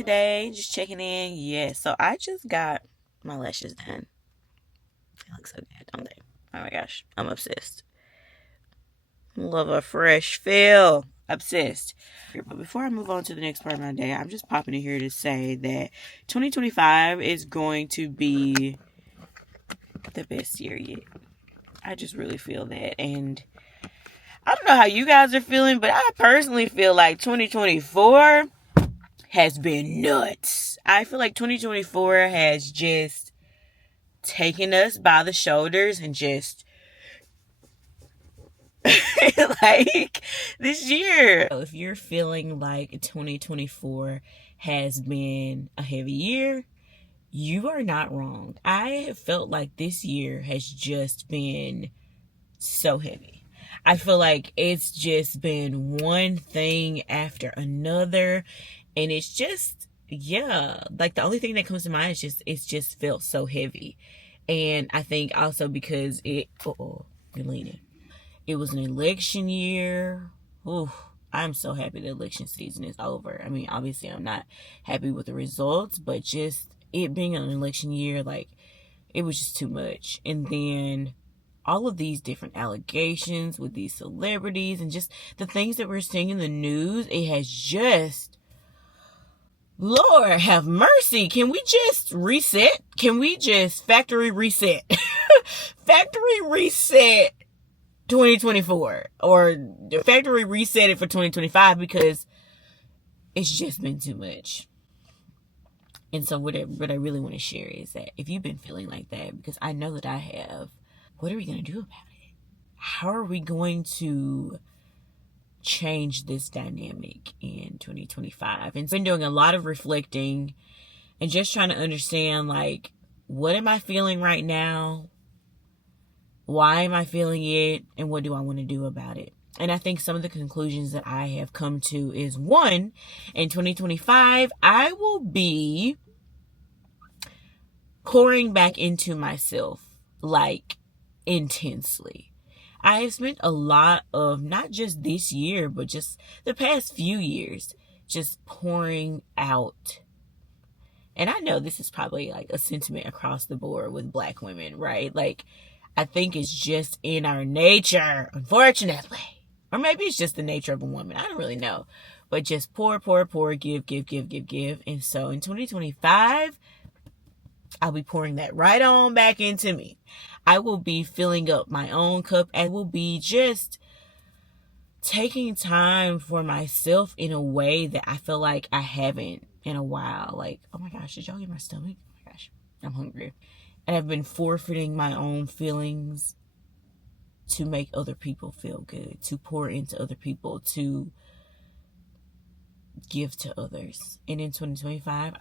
today. Just checking in. Yeah, so I just got my lashes done. They look so good, don't they? Oh my gosh, I'm obsessed. Love a fresh feel. Obsessed. But before I move on to the next part of my day, I'm just popping in here to say that 2025 is going to be the best year yet. I just really feel that. And I don't know how you guys are feeling, but I personally feel like 2024 has been nuts. I feel like 2024 has just taken us by the shoulders and just like this year. If you're feeling like 2024 has been a heavy year, you are not wrong. I have felt like this year has just been so heavy. I feel like it's just been one thing after another, and it's just, yeah, like the only thing that comes to mind is it's just felt so heavy. And I think also because you're leaning. It was an election year. Ooh, I'm so happy the election season is over. I mean, obviously I'm not happy with the results, but just it being an election year, like, it was just too much. And then all of these different allegations with these celebrities and just the things that we're seeing in the news, it has just, Lord have mercy. Can we just reset? Can we just factory reset? Factory reset 2024, or the factory reset it for 2025, because it's just been too much. And so what I really want to share is that if you've been feeling like that, because I know that I have, what are we going to do about it? How are we going to change this dynamic in 2025? And so I've been doing a lot of reflecting and just trying to understand, like, what am I feeling right now? Why am I feeling it? And what do I want to do about it? And I think some of the conclusions that I have come to is, one, in 2025, I will be pouring back into myself, like, intensely. I have spent a lot of, not just this year, but just the past few years, just pouring out. And I know this is probably like a sentiment across the board with Black women, right? Like, I think it's just in our nature, unfortunately. Or maybe it's just the nature of a woman. I don't really know. But just pour, give. And so in 2025, I'll be pouring that right on back into me. I will be filling up my own cup. I will be just taking time for myself in a way that I feel like I haven't in a while. Like, oh my gosh, did y'all get my stomach? Oh my gosh, I'm hungry. And I've been forfeiting my own feelings to make other people feel good, to pour into other people, to give to others. And in 2025,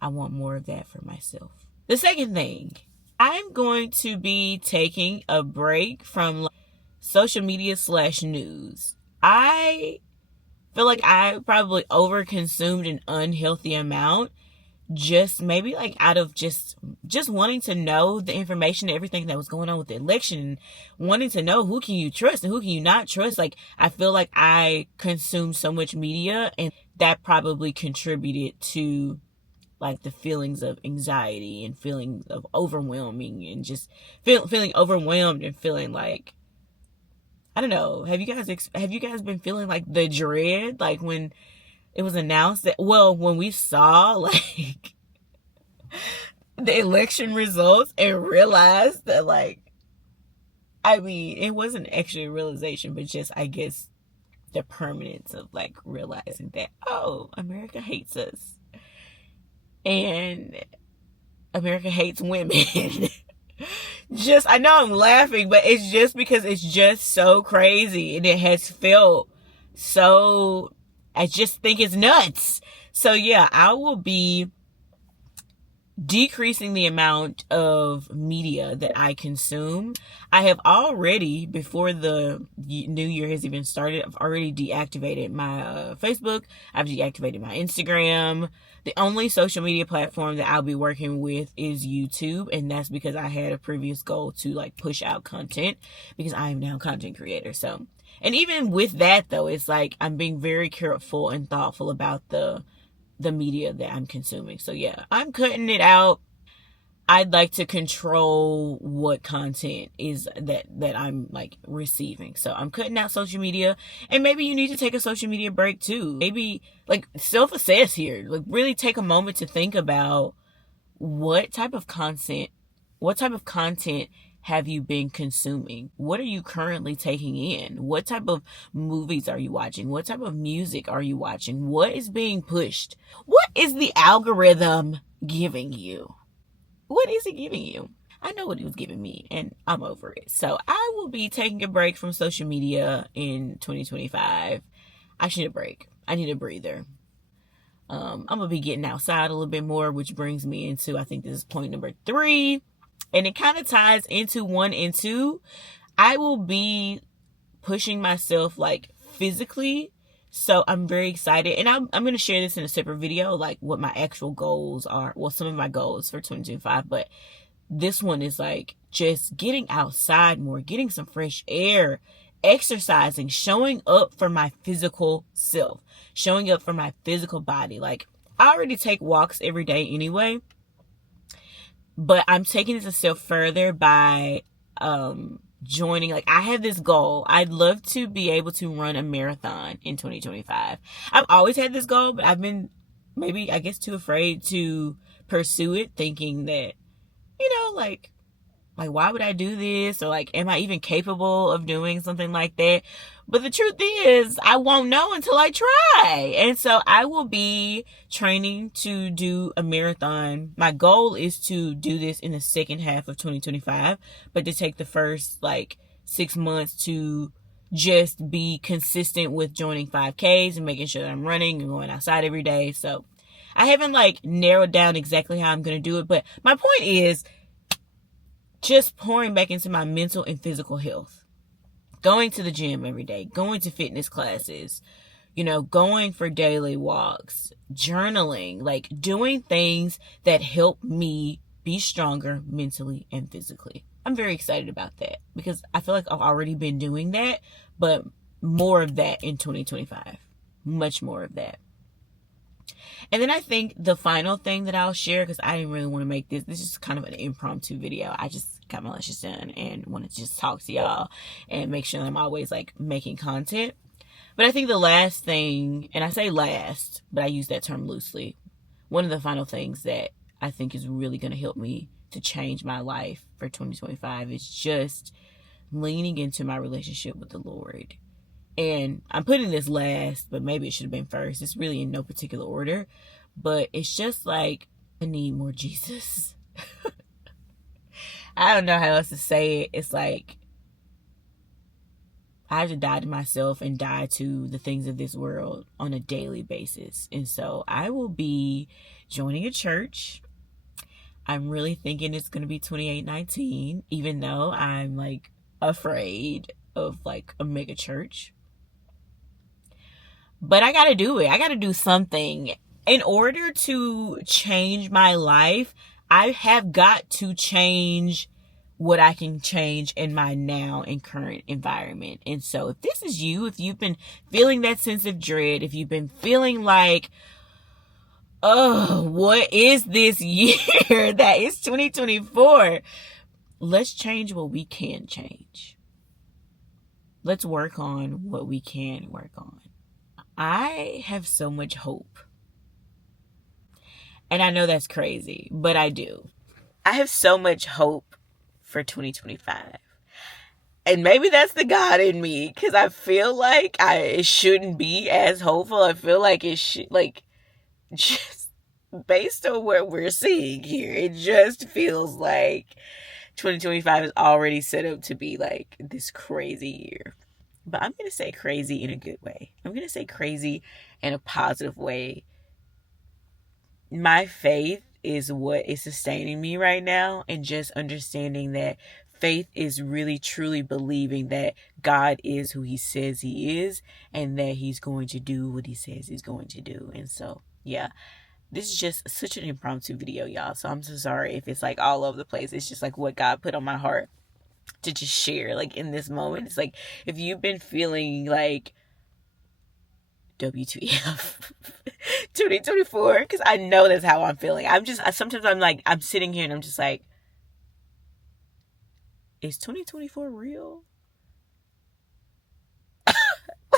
I want more of that for myself. The second thing, I'm going to be taking a break from social media / news. I feel like I probably overconsumed an unhealthy amount, just maybe like out of just wanting to know the information, everything that was going on with the election, wanting to know who can you trust and who can you not trust. Like, I feel like I consumed so much media, and that probably contributed to like the feelings of anxiety and feelings of overwhelming, and just feeling overwhelmed and feeling like, I don't know. Have you guys been feeling like the dread, like when it was announced that, well, when we saw like the election results and realized that, like, I mean, it wasn't actually a realization, but just, I guess, the permanence of like realizing that, oh, America hates us and America hates women. Just, I know I'm laughing, but it's just because it's just so crazy, and it has felt so, I just think it's nuts. So yeah, I will be decreasing the amount of media that I consume. I have already, before the new year has even started, I've already deactivated my Facebook. I've deactivated my Instagram. The only social media platform that I'll be working with is YouTube, and that's because I had a previous goal to like push out content, because I am now a content creator. So, and even with that though, it's like I'm being very careful and thoughtful about the the media that I'm consuming. So yeah, I'm cutting it out. I'd like to control what content is that I'm like receiving. So I'm cutting out social media, and maybe you need to take a social media break too. Maybe like self-assess here. Like really take a moment to think about what type of content have you been consuming? What are you currently taking in? What type of movies are you watching? What type of music are you watching? What is being pushed? What is the algorithm giving you? What is it giving you? I know what it was giving me, and I'm over it. So I will be taking a break from social media in 2025. I should need a break. I need a breather. I'm going to be getting outside a little bit more, which brings me into, I think this is point number 3. And it kind of ties into 1 and 2. I will be pushing myself like physically. So I'm very excited. And I'm going to share this in a separate video, like what my actual goals are. Well, some of my goals for 2025. But this one is like just getting outside more, getting some fresh air, exercising, showing up for my physical self, showing up for my physical body. Like I already take walks every day anyway. But I'm taking this a step further by joining. Like I have this goal. I'd love to be able to run a marathon in 2025. I've always had this goal, but I've been maybe, I guess, too afraid to pursue it, thinking that, like why would I do this? Or like, am I even capable of doing something like that? But the truth is, I won't know until I try. And so I will be training to do a marathon. My goal is to do this in the second half of 2025, but to take the first 6 months to just be consistent with joining 5Ks and making sure that I'm running and going outside every day. So I haven't narrowed down exactly how I'm going to do it. But my point is just pouring back into my mental and physical health. Going to the gym every day, going to fitness classes, going for daily walks, journaling, doing things that help me be stronger mentally and physically. I'm very excited about that because I feel like I've already been doing that, but more of that in 2025. Much more of that. And then I think the final thing that I'll share, because I didn't really want to make this is kind of an impromptu video. I just got my lashes done and wanted to just talk to y'all and make sure that I'm always making content. But I think the last thing, and I say last, but I use that term loosely, one of the final things that I think is really going to help me to change my life for 2025 is just leaning into my relationship with the Lord. And I'm putting this last, but maybe it should have been first. It's really in no particular order. But it's just I need more Jesus. I don't know how else to say it. It's I have to die to myself and die to the things of this world on a daily basis. And so I will be joining a church. I'm really thinking it's going to be 2819, even though I'm afraid of a mega church. But I got to do it. I got to do something. In order to change my life, I have got to change what I can change in my now and current environment. And so if this is you, if you've been feeling that sense of dread, if you've been feeling oh, what is this year that is 2024? Let's change what we can change. Let's work on what we can work on. I have so much hope. And I know that's crazy, but I do. I have so much hope for 2025. And maybe that's the God in me, because I feel like it shouldn't be as hopeful. I feel like it should, just based on what we're seeing here, it just feels like 2025 is already set up to be this crazy year. But I'm going to say crazy in a good way. I'm going to say crazy in a positive way. My faith is what is sustaining me right now, and just understanding that faith is really truly believing that God is who he says he is, and that he's going to do what he says he's going to do. And so, yeah, this is just such an impromptu video, y'all. So I'm so sorry if it's all over the place. It's just what God put on my heart to just share in this moment. It's if you've been feeling WTF 2024, because I know that's how I'm feeling. Sometimes I'm like, I'm sitting here and I'm just like, is 2024 real?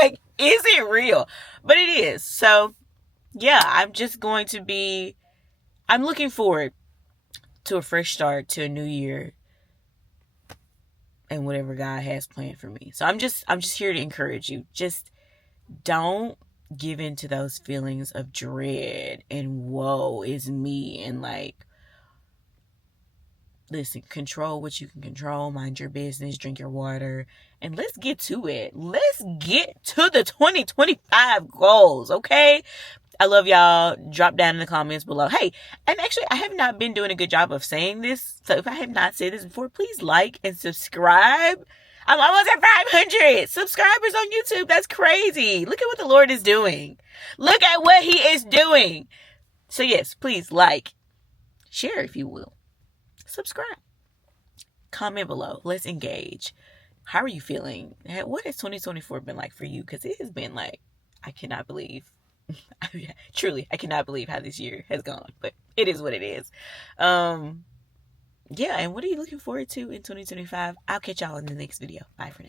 Like, is it real? But it is. So yeah, I'm looking forward to a fresh start, to a new year, and whatever God has planned for me. So I'm just here to encourage you. Just don't give in to those feelings of dread and woe is me, and like, listen, control what you can control, mind your business, drink your water, and let's get to it. Let's get to the 2025 goals, okay? I love y'all. Drop down in the comments below. Hey, and actually, I have not been doing a good job of saying this. So if I have not said this before, please like and subscribe. I'm almost at 500 subscribers on YouTube. That's crazy. Look at what the Lord is doing. Look at what He is doing. So yes, please like, share if you will, subscribe, comment below. Let's engage. How are you feeling? What has 2024 been like for you? Because it has been like, I cannot believe. Truly, I cannot believe how this year has gone, but it is what it is. Yeah, and what are you looking forward to in 2025? I'll catch y'all in the next video. Bye for now.